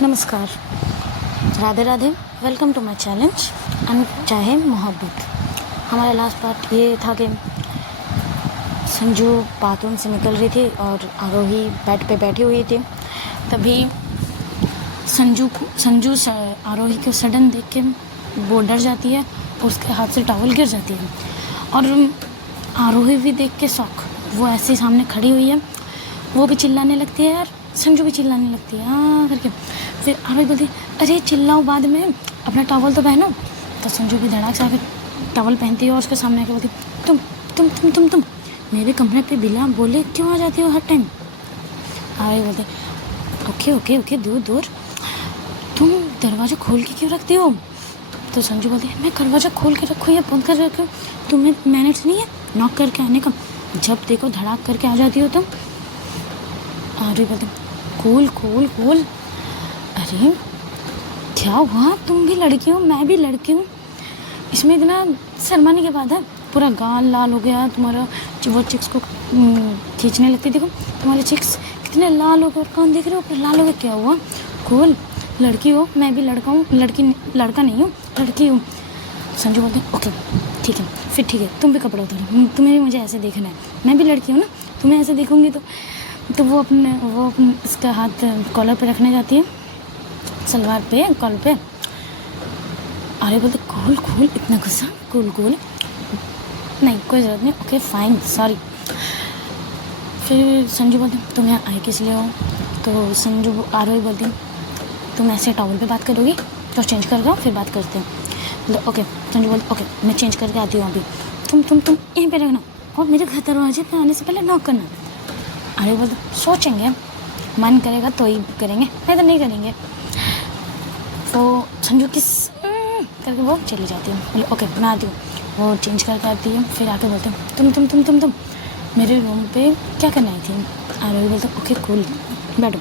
नमस्कार, Radhe Radhe. Welcome to my challenge अनचाहे मोहब्बत। हमारा लास्ट पार्ट ये था कि संजू बाथरूम से निकल रही थी और आरोही बेड पे बैठी हुई थी। तभी संजू आरोही को सडन देख के वो डर जाती है, उसके हाथ से टॉवल गिर जाती है और आरोही भी देख के शॉक, वो ऐसे सामने खड़ी हुई है, वो भी चिल्लाने लगती है और संजू भी चिल्लाने लगती है हाँ करके। फिर आरोही बोलती अरे चिल्लाओ बाद में, अपना टॉवल तो पहनो। तो संजू भी धड़ाक से आकर टॉवल पहनती है और उसके सामने आकर बोलती तुम मेरे कमरे पे बिना बोले क्यों आ जाती हो हर टाइम। आरोही बोलती ओके दूर तुम दरवाज़ा खोल के क्यों रखती हो। तो संजू बोलती है मैं दरवाज़ा खोल के रखूँ या बंद कर रखूँ, तुम्हें मैनेज नहीं है नॉक करके आने का, जब देखो धड़ाक करके आ जाती हो तुम। आरोही बोलती खोल। अरे क्या हुआ, तुम भी लड़की हो मैं भी लड़की हूँ, इसमें इतना शर्माने के बाद है, पूरा गाल लाल हो गया तुम्हारा। वो चिक्स को खींचने लगती, देखो तुम्हारे चिक्स कितने लाल हो गए और कान देख रहे हो पर लाल हो गए, क्या हुआ खोल, लड़की हो मैं भी लड़का हूँ, लड़का नहीं हूँ लड़की हूँ। संजू बोलते ओके ठीक है, फिर ठीक है तुम भी कपड़ा उतारो, तुम्हें भी मुझे ऐसे देखना है, मैं भी लड़की हूँ ना, तुम्हें ऐसे देखूँगी तो वो अपने इसका हाथ कॉलर पे रखने जाती है, सलवार पे कॉलर पे। अरे बोलते खोल इतना गुस्सा, खोल नहीं कोई ज़रूरत नहीं, ओके फाइन सॉरी। फिर संजू बोलते तुम यहाँ आए किस लिए हो। तो संजू आरोही बोलती तुम ऐसे टॉवल पे बात करोगी तो चेंज कर दो फिर बात करते हैं। बोलते ओके। संजू बोलते ओके मैं चेंज करके आती हूँ अभी, तुम यहीं पे रखना और मेरे घर दरवाजे पे आने से पहले नॉक करना। अरे बोलते सोचेंगे, मन करेगा तो ही करेंगे नहीं तो नहीं करेंगे। वो संजू किस करके वो चली जाती है। बोले ओके मैं आती हूँ, वो चेंज करके आती है। फिर आके बोलते तुम मेरे रूम पे क्या करना आई थी। आरोही बोलते ओके कूल बैठो,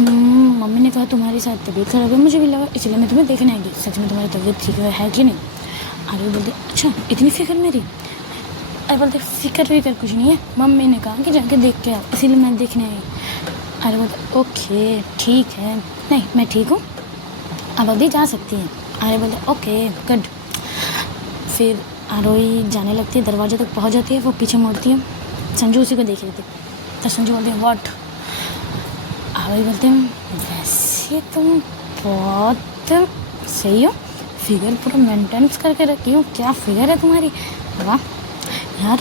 मम्मी ने कहा तुम्हारी शायद तबीयत खराब है, मुझे भी लगा इसलिए मैं तुम्हें देखने आएगी, सच में तुम्हारी तबीयत ठीक है कि नहीं। आरोही बोलते अच्छा इतनी फिक्र मेरी। अरे बोलते फिक्र कुछ नहीं है, मम्मी ने कहा कि जाके देख के आओ इसीलिए मैं देखने आई। अरे बोलते ओके ठीक है, नहीं मैं ठीक हूँ अब अभी जा सकती हैं। अरे बोलते ओके गुड। फिर आरोही जाने लगती है, दरवाजे तक पहुँच जाती है, वो पीछे मुड़ती है, संजू उसी को देख रही थी। तो संजू बोलते हैं व्हाट। आरोही बोलते हैं वैसे तुम बहुत सही हो, फिगर पूरा मेंटेनेंस करके रखी हो, क्या फिगर है तुम्हारी, वाह यार,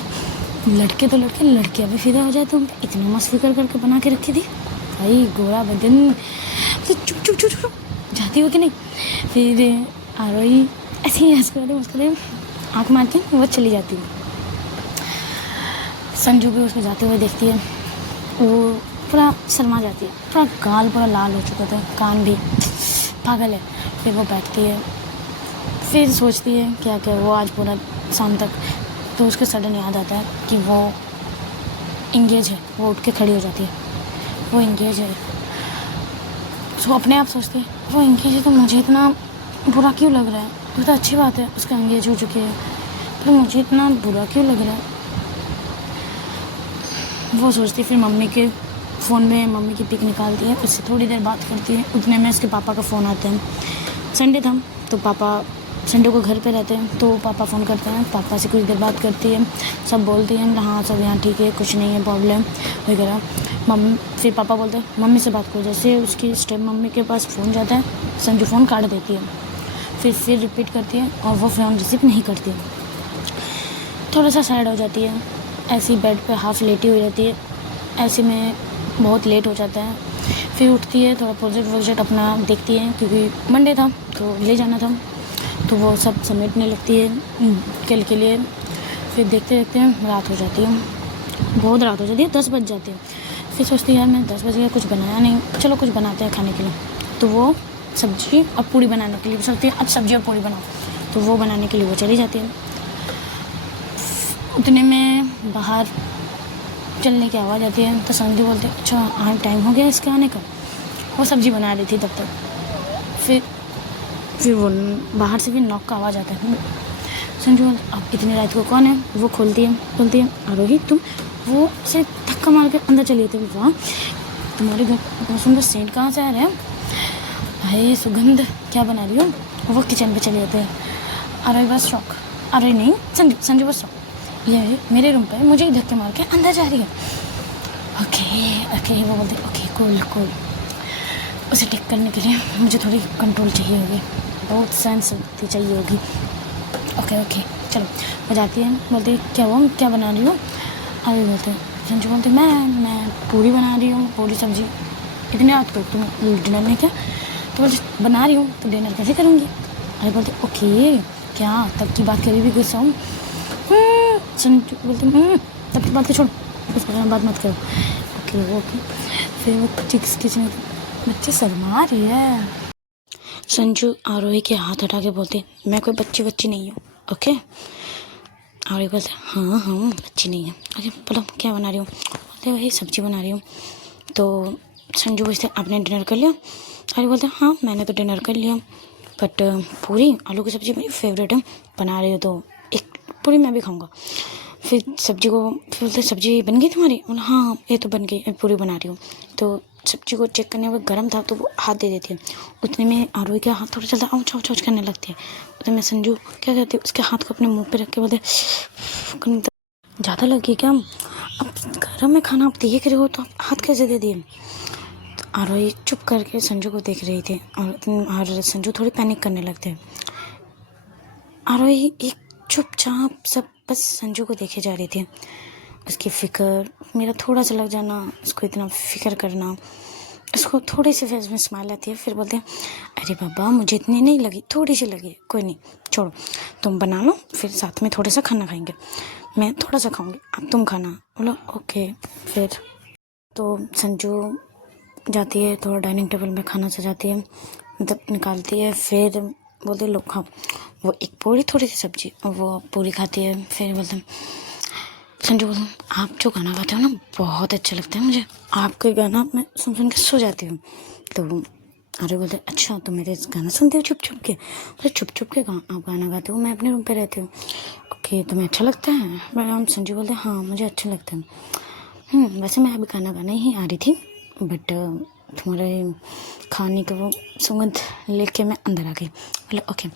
लड़के तो लड़के लड़कियाँ भी फिदा हो जाए, तुम इतना मस्त फिगर करके बना के रखी थी भाई, गोरा बदन। चुप जाती हो कि नहीं। फिर आरोही ऐसे ही हंस कर मुस्कुरा आँख मार के वो चली जाती है। संजू भी उसको जाते हुए देखती है, वो पूरा शर्मा जाती है, पूरा गाल पूरा लाल हो चुका था, कान भी पागल है। फिर वो बैठती है, फिर सोचती है क्या वो आज पूरा शाम तक। तो उसके सडन याद आता है कि वो इंगेज है, वो उठ के खड़ी हो जाती है, वो इंगेज है। उसको अपने आप सोचती है वो इंगेज है तो मुझे इतना बुरा क्यों लग रहा है, तो अच्छी बात है उसका इंगेज हो चुकी है, पर मुझे इतना बुरा क्यों लग रहा है, वो सोचती है। फिर मम्मी के फ़ोन में मम्मी की पिक निकालती है, उससे थोड़ी देर बात करती है, उतने में उसके पापा का फ़ोन आता है। संडे था तो पापा संडे को घर पे रहते हैं, तो पापा फ़ोन करते हैं, पापा से कुछ देर बात करती है, सब बोलती हैं हाँ सब यहाँ ठीक है कुछ नहीं है प्रॉब्लम वगैरह। फिर पापा बोलते हैं मम्मी से बात करो, जैसे उसकी स्टेप मम्मी के पास फ़ोन जाता है, संजू फ़ोन काट देती है, फिर रिपीट करती है और वो फ़ोन रिसीव नहीं करती है। थोड़ा सा सैड हो जाती है, ऐसी बेड पे हाफ लेटी हुई रहती है, ऐसे में बहुत लेट हो जाता है। फिर उठती है, थोड़ा प्रोजेक्ट अपना देखती है, क्योंकि मंडे था तो ले जाना था, तो वो सब समेटने लगती है कल के लिए। फिर देखते रात हो जाती है, बहुत रात हो जाती है, 10 बज जाती है। फिर सोचती है यार मैं 10 बजे कुछ बनाया नहीं, चलो कुछ बनाते हैं खाने के लिए। तो वो सब्जी और पूड़ी बनाने के लिए सोचती है, अच्छा सब्जी और पूड़ी बनाओ, तो वो बनाने के लिए वो चली जाती है। उतने में बाहर चलने की आवाज़ आती है, तो संजू बोलते अच्छा हाँ टाइम हो गया इसके आने का, वो सब्ज़ी बना रही थी तब तक। फिर वो बाहर से भी नॉक का आवाज़ आता है। संजू बोलते अब इतनी रात को कौन है, वो खोलती है आरोही तुम, वो से धक्का मार के अंदर चली थी। वाह तुम्हारे घर बहुत सुंदर सेंट कहाँ से आ रहे हैं। भाई सुगंध क्या बना रही हो। वो किचन पे चले जाते हैं। अरे बस शौक, अरे नहीं संजू, संजू बस शौक, ये मेरे रूम पे मुझे धक्के मार के अंदर जा रही है। ओके ओके, वो बोलते ओके कूल कूल। उसे टेक करने के लिए मुझे थोड़ी कंट्रोल चाहिए होगी, बहुत सेंसिटिविटी चाहिए होगी। ओके ओके चलो, वो जाती है, बोलती क्या वो क्या बना रही हो। अरे बोलते संजू बोलते मैं पूरी बना रही हूँ, पूरी सब्जी। इतने रात को तुम डिनर नहीं किया। तो बोलते बना रही हूँ तो डिनर कैसे करूँगी। अरे बोलते ओके क्या, तब की बात करी भी गुस्सा हूँ। संजू बोलते तब की बात छोड़, उस पर बात मत करो। Okay okay. फिर वो चिक्स किचन बच्चे शर्मा रही है। संजू आरोही के हाथ हटा के बोलते मैं कोई बच्ची नहीं हूँ। ओके। आरोही बोलते हाँ हाँ बच्ची नहीं है। ओके बोलो क्या बना रही हूँ। बोलते वही सब्जी बना रही हूँ। तो संजू पूछते आपने डिनर कर लिया। आरोही बोलते हाँ मैंने तो डिनर कर लिया, बट पूरी आलू की सब्ज़ी मेरी फेवरेट है, बना रही हो तो एक पूरी मैं भी खाऊंगा। फिर सब्जी को फिर बोलते सब्जी बन गई तुम्हारी। हाँ ये तो बन गई, पूरी बना रही हूँ। तो सब्जी को चेक करने में गर्म था तो वो हाथ दे देती है। उतने में आरोही का हाथ थोड़ा चलता आउच आउच करने लगती है। उतने में संजू क्या करती है, उसके हाथ को अपने मुंह पे रख के बोलते ज़्यादा लगी क्या, अब गर्म में खाना आप देख रहे हो तो हाथ कैसे दे दिए। तो आरोही चुप करके संजू को देख रही थी और संजू थोड़ी पैनिक करने लगते। आरोही एक चुपचाप सब बस संजू को देखे जा रही थी। उसकी फ़िक्र, मेरा थोड़ा सा लग जाना, उसको इतना फ़िक्र करना, उसको थोड़ी सी फेस में स्माइल आती है। फिर बोलते हैं अरे बाबा मुझे इतनी नहीं लगी, थोड़ी सी लगी, कोई नहीं छोड़ो, तुम बना लो फिर साथ में थोड़ा सा खाना खाएंगे, मैं थोड़ा सा खाऊंगी अब तुम खाना। बोलो ओके। फिर तो संजू जाती है, थोड़ा डाइनिंग टेबल में खाना सजाती है, मतलब निकालती है। फिर बोलते लोग खाओ। वो एक पूरी थोड़ी सी सब्जी, वो पूरी खाती है। फिर बोलते संजू बोलते आप जो गाना गाते हो ना बहुत अच्छा लगता है मुझे, आपका गाना मैं सुन के सो जाती हूँ। तो अरे बोलते अच्छा तो मेरे गाना सुनते हो छुप छुप के। बोले छुप छुप के आप गाना गाते हो, मैं अपने रूम पे रहती हूँ। ओके तुम्हें अच्छा लगता है। मैं संजू बोलते हाँ मुझे अच्छा लगता है। वैसे मैं अभी गाना गाना ही आ रही थी, बट तुम्हारे खाने का वो सुगंध लेके मैं अंदर आ गई। बोले ओके।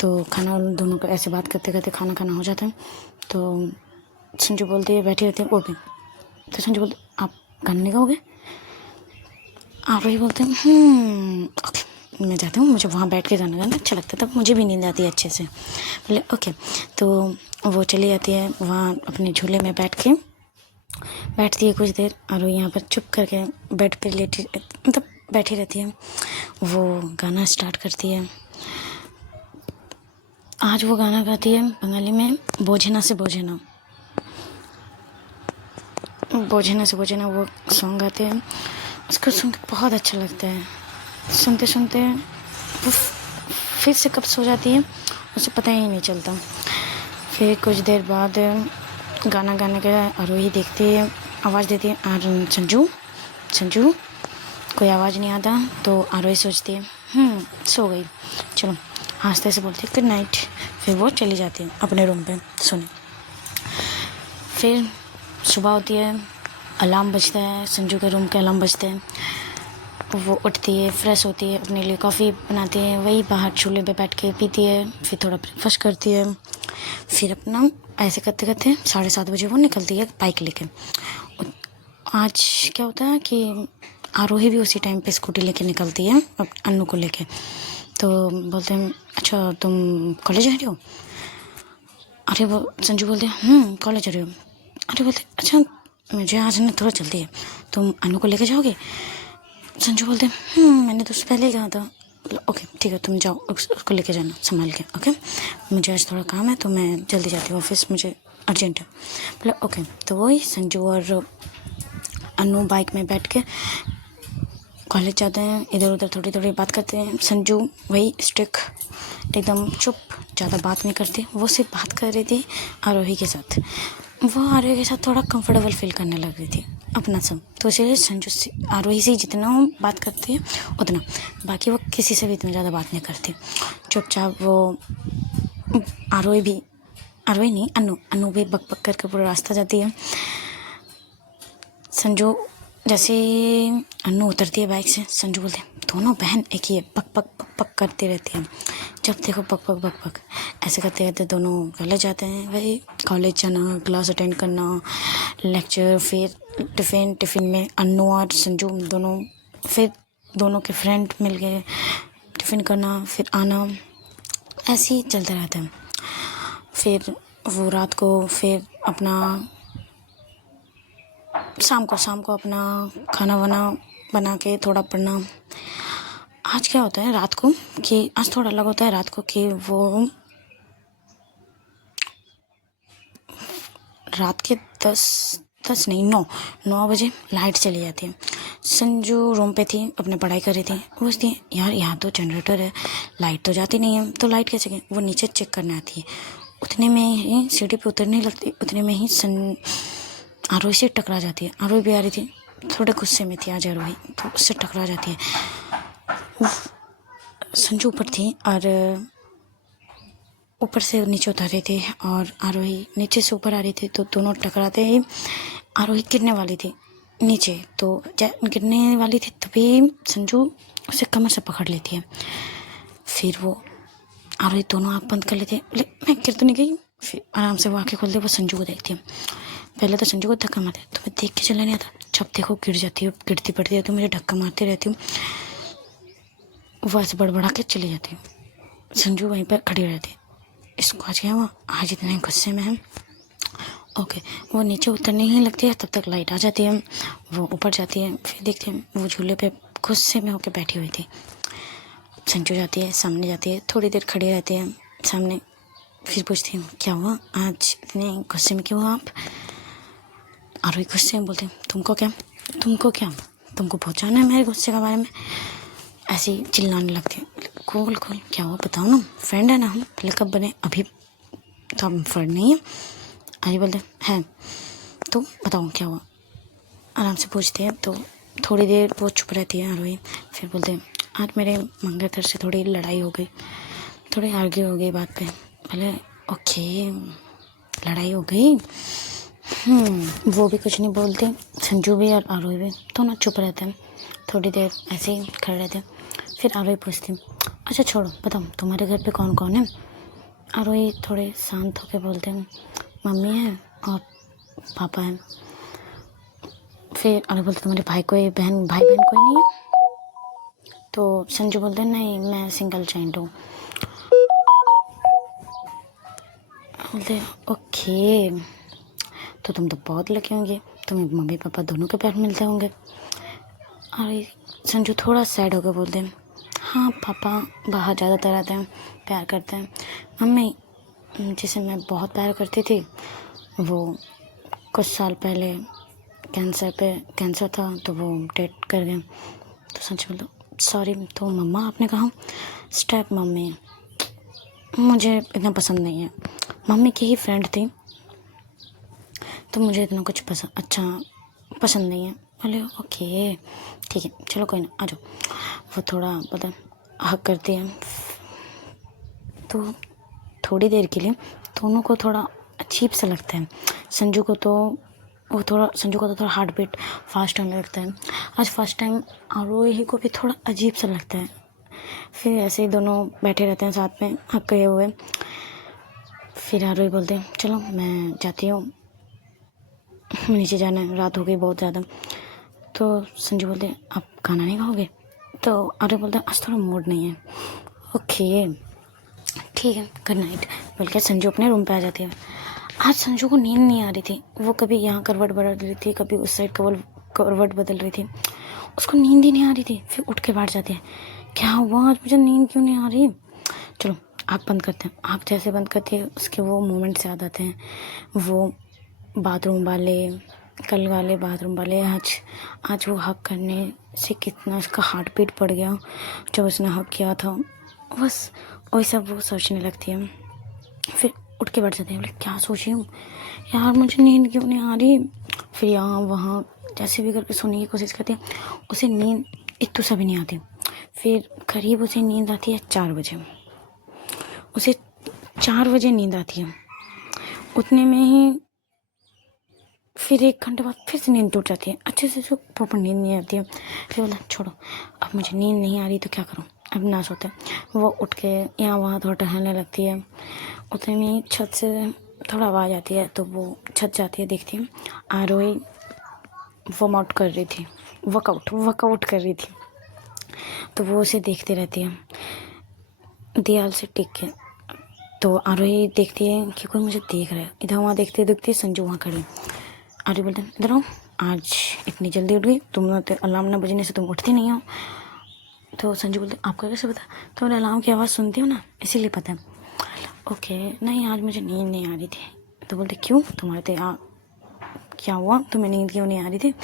तो खाना दोनों को ऐसे बात करते करते खाना हो जाता है। तो संजू बोलती है बैठी रहती है वो भी। तो संजू बोलते आप गाना नहीं गाओगे। आप वही बोलते हैं ओके मैं जाती हूँ, मुझे वहाँ बैठ के गाना गाना अच्छा लगता है, तब मुझे भी नींद आती है अच्छे से। बोले ओके। तो वो चली जाती है वहाँ अपने झूले में बैठती है कुछ देर, और वो यहाँ पर चुप करके बेड पे लेटी मतलब बैठी रहती है। वो गाना स्टार्ट करती है। आज वो गाना गाती है बंगाली में, बोझेना से बोझेना, बोझेना से बोझेना वो सॉन्ग गाते हैं। उसको सुन के बहुत अच्छा लगता है। सुनते सुनते वो फिर से कब सो जाती है उसे पता ही नहीं चलता। फिर कुछ देर बाद गाना गाने का आरोही देखती है, आवाज़ देती है और संजू संजू कोई आवाज़ नहीं आता। तो आरोही सोचती है सो गई, चलो हंसते से बोलती है गुड नाइट। फिर वो चली जाती है अपने रूम पे सोने। फिर सुबह होती है, अलार्म बजता है, संजू के रूम के अलार्म बजते हैं। वो उठती है, फ्रेश होती है, अपने लिए कॉफ़ी बनाती है, वही बाहर चूल्हे पे बैठ के पीती है। फिर थोड़ा ब्रेकफास्ट करती है। फिर अपना ऐसे करते करते 7:30 बजे वो निकलती है बाइक लेके। आज क्या होता है कि आरोही भी उसी टाइम पे स्कूटी लेके निकलती है अन्नू को लेके। तो बोलते हैं अच्छा तुम कॉलेज आ रही हो। अरे वो संजू बोलते हैं कॉलेज आ रही हो। अरे बोलते अच्छा मुझे आज ना थोड़ा जल्दी है, तुम अन्नू को लेके जाओगे। संजू बोलते मैंने तो उससे पहले ही कहा था। ओके ठीक है तुम जाओ, उसको लेके जाना संभाल के। ओके मुझे आज थोड़ा काम है तो मैं जल्दी जाती हूँ ऑफिस, मुझे अर्जेंट है। बोले ओके। तो वही संजू और अन्नू बाइक में बैठ के कॉलेज जाते हैं, इधर उधर थोड़ी थोड़ी बात करते हैं। संजू वही स्ट्रिक एकदम चुप, ज़्यादा बात नहीं करती। वो सिर्फ बात कर रही थी आरोही के साथ। वो आरोही के साथ थोड़ा कंफर्टेबल फील करने लग रही थी अपना सब। तो इसलिए संजू से आरोही से जितना वो बात करती है उतना, बाकी वो किसी से भी इतना ज़्यादा बात नहीं करती। चुपचाप वो आरोही नहीं अन्नू भी बक बक करके पूरा रास्ता जाती है। संजू जैसे अन्नू उतरती है बाइक से, संजू बोलते दोनों बहन एक ही है, पक पक पक पक करती रहती हैं। जब देखो पक पक पक पक ऐसे करते करते दोनों कॉलेज जाते हैं। वही कॉलेज जाना, क्लास अटेंड करना, लेक्चर, फिर टिफ़िन में अन्नू और संजू दोनों, फिर दोनों के फ्रेंड मिल गए, टिफ़िन करना, फिर आना, ऐसे ही चलता रहता है। फिर वो रात को फिर अपना शाम को अपना खाना वाना बना के थोड़ा पढ़ना। आज क्या होता है रात को कि आज थोड़ा अलग होता है रात को कि वो रात के 10 नहीं 9 बजे लाइट चली जाती है। संजू रूम पे थी, अपने पढ़ाई कर रही थी। वो सोचती है यार यहाँ तो जनरेटर है, लाइट तो जाती नहीं है, तो लाइट कैसे गई। वो नीचे चेक करने आती है। उतने में ही सीढ़ी पे उतरने लगती, उतने में ही आरोही से टकरा जाती है। आरोही भी आ रही थी, थोड़े गुस्से में थी आज आरोही, तो उससे टकरा जाती है। संजू ऊपर थी और ऊपर से नीचे उतर रही थी और आरोही नीचे से ऊपर आ रही थी, तो दोनों टकराते ही आरोही गिरने वाली थी नीचे। तो गिरने वाली थी तभी संजू उसे कमर से पकड़ लेती है। फिर वो आरोही दोनों आँख बंद कर लेती है, मैं गिर तो नहीं गई। फिर आराम से वो आँखें खोलती है, वो संजू को देखती है। पहले तो संजू को धक्का मारती है, तुम्हें देख के चला नहीं आता, जब देखो गिर जाती है, गिरती पड़ती है, तो मुझे धक्का मारती रहती हूँ। वो ऐसे बड़बड़ा के चली जाती है। संजू वहीं पर खड़ी रहती है। इसको आज क्या हुआ, आज इतने गुस्से में है। ओके, वो नीचे उतरने ही लगती है, तब तक लाइट आ जाती है। वो ऊपर जाती है, फिर देखते हैं वो झूले पे गुस्से में होकर बैठी हुई थी। संजू जाती है, सामने जाती है, थोड़ी देर खड़ी रहती है सामने, फिर पूछती है क्या हुआ, आज इतने गुस्से में क्यों हो आप। आरोही गुस्से में बोलते हैं तुमको क्या, तुमको पहुँचाना है मेरे गुस्से के बारे में। ऐसे ही चिल्लाने लगती है, कूल क्या हुआ बताओ ना, फ्रेंड है ना हम, पहले कब बने, अभी तो हम फ्रेंड नहीं है। आरोही बोलते हैं तो बताओ क्या हुआ, आराम से पूछते हैं। तो थोड़ी देर वो चुप रहती है आरोही, फिर बोलते हैं आज मेरे मंगेतर से थोड़ी लड़ाई हो गई, थोड़ी आर्ग्यू हो गई बात पे। पहले ओके लड़ाई हो गई, वो भी कुछ नहीं बोलते, संजू भी और आरोही भी दोनों चुप रहते हैं। थोड़ी देर ऐसे ही खड़े रहते हैं। फिर आरोही पूछती अच्छा छोड़ो बताओ तुम्हारे घर पे कौन कौन है। आरोही थोड़े शांत होकर बोलते हैं मम्मी है और पापा है। फिर आरोही बोलते तुम्हारे भाई भाई बहन कोई नहीं है। तो संजू बोलते हैं नहीं मैं सिंगल चाइल्ड हूँ। बोलते ओके तो तुम तो बहुत लकी होंगे, तुम्हें मम्मी पापा दोनों के प्यार मिलते होंगे। और संजू थोड़ा सैड होकर बोलते हैं हाँ पापा बाहर ज़्यादातर रहते हैं, प्यार करते हैं। मम्मी जिसे मैं बहुत प्यार करती थी वो कुछ साल पहले कैंसर था तो वो डेथ कर गए। तो संजू बोलते सॉरी। तो मम्मा आपने कहा स्टेप मम्मी मुझे इतना पसंद नहीं है, मम्मी की ही फ्रेंड थी तो मुझे इतना कुछ पसंद नहीं है। बोले ओके ठीक है चलो कोई ना आ जाओ। वो थोड़ा पता हक करती है। तो थोड़ी देर के लिए दोनों को थोड़ा अजीब सा लगता है। संजू को तो थोड़ा हार्ट बीट फास्ट होने लगता है। आज फर्स्ट टाइम आरोही को भी थोड़ा अजीब सा लगता है। फिर ऐसे ही दोनों बैठे रहते हैं साथ में हक किए हुए। फिर आरोही बोलते हैं चलो मैं जाती हूँ, नीचे जाना है, रात हो गई बहुत ज़्यादा। तो संजू बोलते हैं आप खाना नहीं खाओगे। तो आरोही बोलते हैं आज थोड़ा मूड नहीं है। ओके ठीक है गुड नाइट बोल के संजू अपने रूम पे आ जाती है। आज संजू को नींद नहीं आ रही थी, वो कभी यहाँ करवट बदल रही थी, कभी उस साइड करवट बदल रही थी, उसको नींद ही नहीं आ रही थी। फिर उठ के बैठ जाती है क्या हुआ आज मुझे नींद क्यों नहीं आ रही। चलो आँख बंद करते हैं। आँख जैसे बंद करती है उसके वो मोमेंट्स याद आते हैं, वो बाथरूम वाले कल वाले बाथरूम वाले। आज वो हक करने से कितना उसका हार्ट बीट बढ़ गया जब उसने हक किया था। बस वही सब वो सोचने लगती है। फिर उठ के बैठ जाते हैं, बोले क्या सोची हूँ यार मुझे नींद क्यों नहीं आ रही। फिर यहाँ वहाँ जैसे भी करके सोने की कोशिश करती है, उसे नींद एक तो सभी नहीं आती। फिर करीब उसे नींद आती है 4 बजे, उसे 4 बजे नींद आती है। उतने में ही फिर 1 घंटे बाद फिर से नींद टूट जाती है, अच्छे से जो प्रॉपर नींद नहीं आती है। फिर बोला छोड़ो, अब मुझे नींद नहीं आ रही तो क्या करूँ, अब ना सोते। वो उठ के यहाँ वहाँ थोड़ा टहलने लगती है। उतने में छत से थोड़ा आवाज़ आती है, तो वो छत जाती है, देखती है आरोही वर्कआउट कर रही थी, वर्कआउट कर रही थी। तो वो उसे देखती रहती है दीवार से टिक के। तो आरोही देखती है कि कोई मुझे देख रहा है। इधर वहाँ देखते देखते संजू वहाँ खड़ी। आरोही बोलते हैं इधर आओ, आज इतनी जल्दी उठ गई तुम, तो अलार्म ना बजने से तुम उठती नहीं हो। तो संजू बोलते आपको कैसे पता, तो मैंने अलार्म की आवाज़ सुनती हूँ ना, इसीलिए पता है। ओके, नहीं आज मुझे नींद नहीं आ रही थी। तो बोलते क्यों, तुम्हारे तो यहाँ क्या हुआ, तुम्हें नींद क्यों नहीं आ रही थी?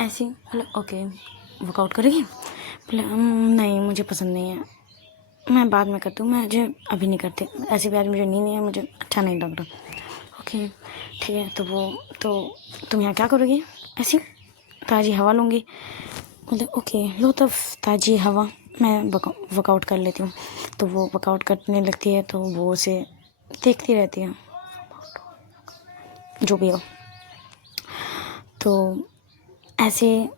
ऐसी बोले ओके, वर्कआउट करेगी? बोले नहीं मुझे पसंद नहीं है, मैं बाद में करती हूँ, मैं मुझे अभी नहीं करती, ऐसी भी आज मुझे नींद नहीं है, मुझे अच्छा नहीं लग रहा। ओके ठीक है, तो तुम यहाँ क्या करोगी? ऐसी ताज़ी हवा लूँगी। बोले ओके लो तब ताज़ी हवा, मैं वर्कआउट कर लेती हूँ। तो वो वर्कआउट करने लगती है, तो वो उसे देखती रहती है, जो भी हो। तो ऐसे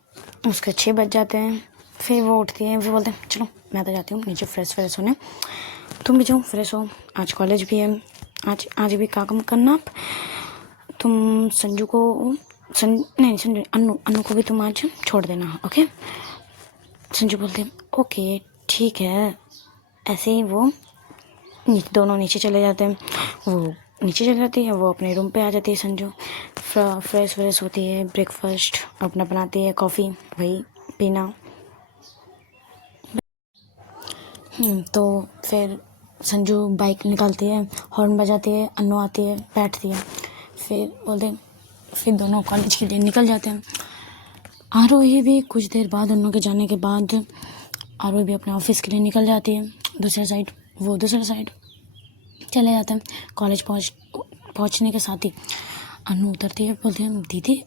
उसके 6 बज जाते हैं। फिर वो उठती है, फिर बोलते हैं चलो मैं तो जाती हूँ नीचे फ्रेश होने, तुम भी जाओ फ्रेश हो, आज कॉलेज भी है, आज भी काम करना आप। तुम संजू को नहीं संजू, अन्नू को भी तुम आज छोड़ देना, ओके? संजू बोलते हैं ओके ठीक है। ऐसे ही वो दोनों नीचे चले जाते हैं। वो नीचे चली जाती है, वो अपने रूम पे आ जाती है। संजू फ्रेश होती है, ब्रेकफास्ट अपना बनाती है, कॉफ़ी वही पीना। तो फिर संजू बाइक निकालती है, हॉर्न बजाती है, अन्नू आती है, बैठती है। फिर बोलते फिर दोनों कॉलेज के लिए निकल जाते हैं। आरोही भी कुछ देर बाद, अन्नू के जाने के बाद आरोही भी अपने ऑफिस के लिए निकल जाती है दूसरे साइड, वो दूसरे साइड चले जाते हैं। कॉलेज पहुंचने के साथ ही अन्नू उतरती है, बोलती है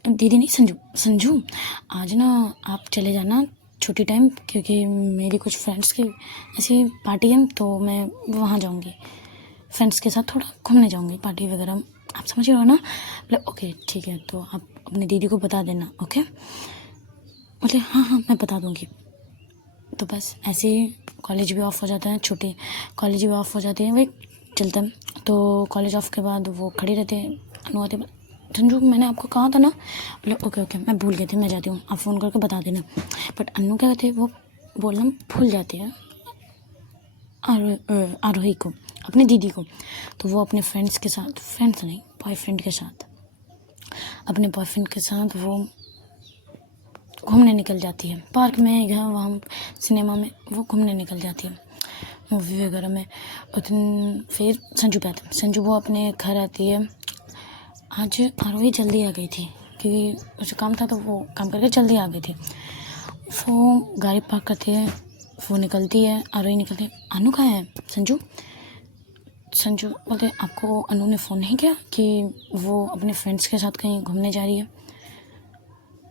दीदी नहीं संजू आज ना आप चले जाना छुट्टी टाइम, क्योंकि मेरी कुछ फ्रेंड्स की ऐसी पार्टी है, तो मैं वहाँ जाऊँगी, फ्रेंड्स के साथ थोड़ा घूमने जाऊँगी, पार्टी वगैरह, आप समझ रहे हो ना? बोले ओके ठीक है, तो आप अपने दीदी को बता देना, ओके? बोले हाँ मैं बता दूँगी। तो बस ऐसे ही कॉलेज भी ऑफ हो जाता है, छुट्टी कॉलेज भी ऑफ हो जाती है, वही चलता है। तो कॉलेज ऑफ के बाद वो खड़ी रहती है, अनु आती है, संजू मैंने आपको कहा था ना। बोले ओके मैं भूल गई थी, मैं जाती हूँ, आप फ़ोन करके बता देना। बट अनु क्या कहती है, वो बोलना भूल जाती है आरोही को, अपनी दीदी को। तो वो अपने फ्रेंड्स के साथ, फ्रेंड्स नहीं बॉयफ्रेंड के साथ, अपने बॉयफ्रेंड के साथ वो घूमने निकल जाती है, पार्क में, यहाँ वहाँ सिनेमा में वो घूमने निकल जाती है, मूवी वगैरह में। फिर संजू पे आते हैं। संजू वो अपने घर आती है। आज आरोही जल्दी आ गई थी, क्योंकि उसे काम था, तो वो काम करके जल्दी आ गई थी। वो गाड़ी पार्क करती है, वो निकलती है, आरोही निकलती है। अनु कहाँ है? संजू बोलते आपको अनु ने फ़ोन नहीं किया कि वो अपने फ्रेंड्स के साथ कहीं घूमने जा रही है?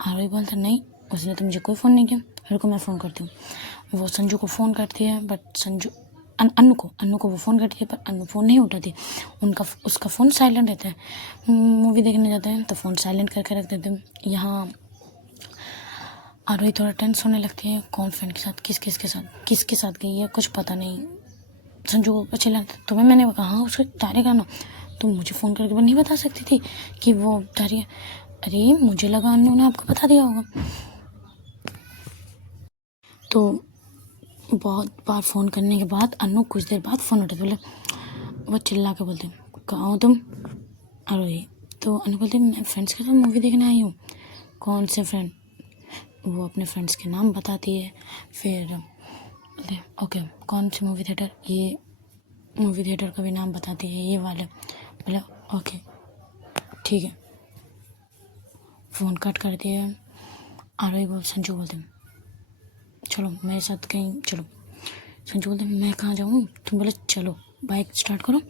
आरोही बोलता नहीं, उसने तो मुझे कोई फ़ोन नहीं किया, रुको मैं फ़ोन करती हूँ। वो संजू को फ़ोन करती है, बट संजू अन्नू को वो फ़ोन करती है, पर अन्नू फ़ोन नहीं उठाती, उसका फ़ोन साइलेंट रहता है। मूवी देखने जाते हैं तो फ़ोन साइलेंट करके रख देते हैं। यहाँ आरोही थोड़ा टेंस होने लगती है, कौन फ्रेंड के साथ, किसके साथ गई है, कुछ पता नहीं। संजू को चिल्ला, तुम्हें मैंने कहा उसको तारे का ना, तुम मुझे फ़ोन करके नहीं बता सकती थी कि वो तारी है? अरे मुझे लगा अन्नू ने आपको बता दिया होगा। तो बहुत बार फ़ोन करने के बाद अन्नू कुछ देर बाद फ़ोन उठाते, बोले वो चिल्ला के बोलते कहाँ हो तुम? आरोही तो अन्नू बोलते मैं फ्रेंड्स के साथ मूवी देखने आई हूँ। कौन से फ्रेंड? वो अपने फ्रेंड्स के नाम बताती है। फिर बोलते ओके कौन सी मूवी थिएटर? ये मूवी थिएटर का भी नाम बताती है, ये वाले। बोले ओके ठीक है, फ़ोन कट कर दिया। आरोही संजू बोलते चलो मेरे साथ कहीं चलो। संजू बोलते मैं कहाँ जाऊँ? तुम बोले चलो बाइक स्टार्ट करो,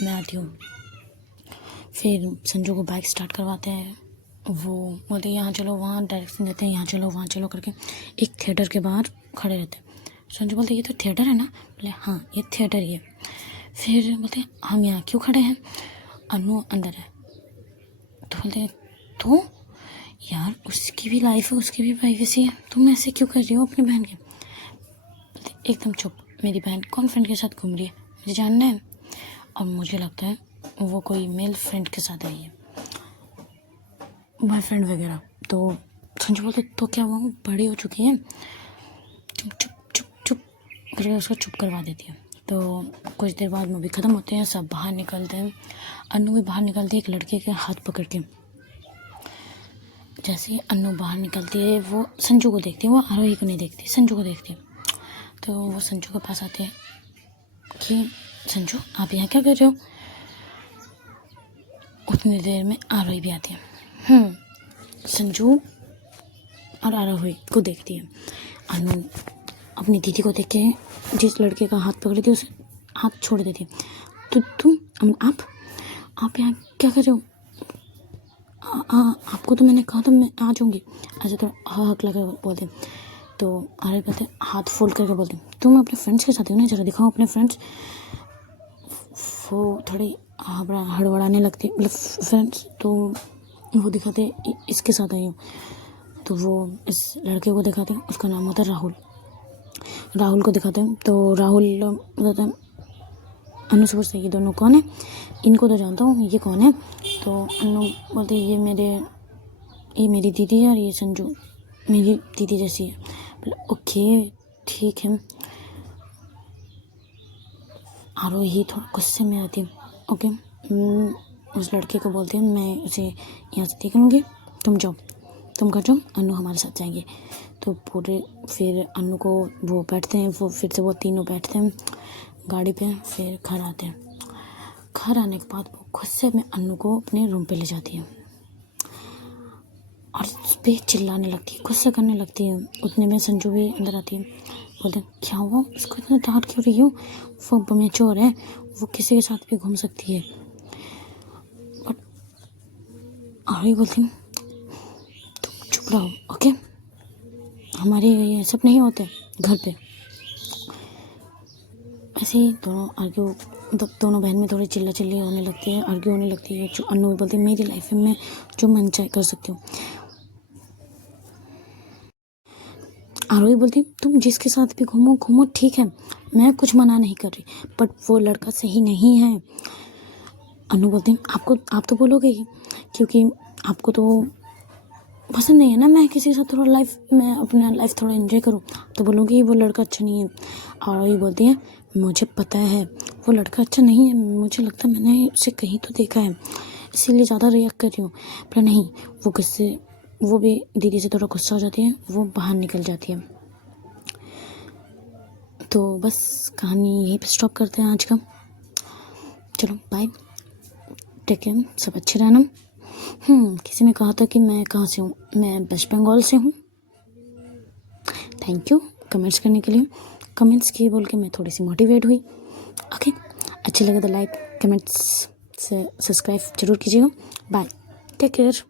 मैं आती हूँ। फिर संजू को बाइक स्टार्ट करवाते हैं। वो बोलते यहाँ चलो, वहाँ डायरेक्शन देते हैं, यहाँ चलो वहाँ चलो करके। एक थिएटर के बाहर खड़े रहते हैं। संजू बोलते ये तो थिएटर है ना? बोले हाँ ये थिएटर ही है। फिर बोलते हम यहाँ क्यों खड़े हैं? अनु अंदर है। तो बोलते तो यार उसकी भी लाइफ है, उसकी भी प्राइवेसी है, तुम ऐसे क्यों कर रही हो अपनी बहन के? एकदम चुप, मेरी बहन कौन फ्रेंड के साथ घूम रही है मुझे जानना है, और मुझे लगता है वो कोई मेल फ्रेंड के साथ आई है, बॉयफ्रेंड वगैरह। तो संजू बोलते तो क्या हुआ, वो बड़ी हो चुकी है। चुप चुप चुप चुप करके उसको चुप करवा देती है। तो कुछ देर बाद मूवी ख़त्म होते हैं, सब बाहर निकलते हैं। अन्नू भी बाहर निकलती है एक लड़के के हाथ पकड़ के। जैसे ही अन्नू बाहर निकलती है वो संजू को देखती है, वो आरोही को नहीं देखती, संजू को देखती है। तो वो संजू के पास आते हैं कि संजू आप यहाँ क्या कर रहे हो। उतनी देर में आरोही भी आती है। संजू और आरोही को देखती है। अन्नू अपनी दीदी को देख के जिस लड़के का हाथ पकड़ी थी उसे हाथ छोड़ देती है। तो तुम आप यहाँ क्या कर रहे हो? आपको तो मैंने कहा था मैं आ जाऊँगी। अच्छा तो हक लगा बोलते। तो आरोही कहते हाथ फोल्ड करके बोलते तुम अपने फ्रेंड्स के साथ हो ना, जरा दिखाओ अपने फ्रेंड्स। वो थोड़ी हड़बड़ाने लगती मतलब फ्रेंड्स। तो वो दिखाते इसके साथ आई हूँ। तो वो इस लड़के को दिखाते हैं, उसका नाम होता है राहुल को दिखाते हैं। तो राहुल बताते हैं अन्नू से पूछते ये दोनों कौन है, इनको तो जानता हूँ, ये कौन है। तो अन्नू बोलते ये मेरी दीदी है और ये संजू मेरी दीदी जैसी है। बोले ओके ठीक है। आरोही थोड़ा गुस्से में आती है। ओके उस लड़के को बोलते हैं मैं उसे यहाँ से देख लूँगी, तुम जाओ, तुम कर जाओ, अन्नू हमारे साथ जाएंगे। तो पूरे फिर अन्नू को वो बैठते हैं, वो फिर से वो तीनों बैठते हैं गाड़ी पे। फिर घर आते हैं। घर आने के बाद वो गुस्से में अन्नू को अपने रूम पे ले जाती है और उस पर चिल्लाने लगती है, गुस्सा करने लगती है। उतने में संजू भी अंदर आती है। बोलते हैं क्या हुआ, उसको इतना डांट क्यों रही हो, वो मैच्योर है, वो किसी के साथ भी घूम सकती है। बट आरोही बोलती तुम चुप रहो ओके, हमारे ये सब नहीं होते घर पे। ऐसे ही दोनों आर्ग्यू मतलब दोनों बहन में थोड़ी चिल्ला होने लगती है, आर्ग्यू होने लगती है। जो अन्नू बोलती है मेरी लाइफ में मैं जो मन चाहे कर सकती हूँ। आरोही बोलती तुम जिसके साथ भी घूमो ठीक है, मैं कुछ मना नहीं कर रही, बट वो लड़का सही नहीं है। अन्नू बोलती आप तो बोलोगे ही, क्योंकि आपको तो पसंद नहीं है ना मैं किसी के साथ थोड़ा मैं अपना लाइफ थोड़ा एंजॉय करूँ, तो बोलोगे वो लड़का अच्छा नहीं है। आरोही बोलती है मुझे पता है वो लड़का अच्छा नहीं है, मुझे लगता है मैंने उसे कहीं तो देखा है, इसीलिए ज़्यादा रिएक्ट कर रही हूँ। पर नहीं, वो भी दीदी से थोड़ा गुस्सा हो जाती है, वो बाहर निकल जाती है। तो बस कहानी यहीं पे स्टॉप करते हैं आज का। चलो बाय, टेक केयर, सब अच्छे रहना। किसी ने कहा था कि मैं कहाँ से हूँ, मैं वेस्ट बंगाल से हूँ। थैंक यू कमेंट्स करने के लिए, कमेंट्स किए बोल के मैं थोड़ी सी मोटिवेट हुई। ओके अच्छे लगे तो लाइक कमेंट्स से सब्सक्राइब जरूर कीजिएगा। Bye, take care.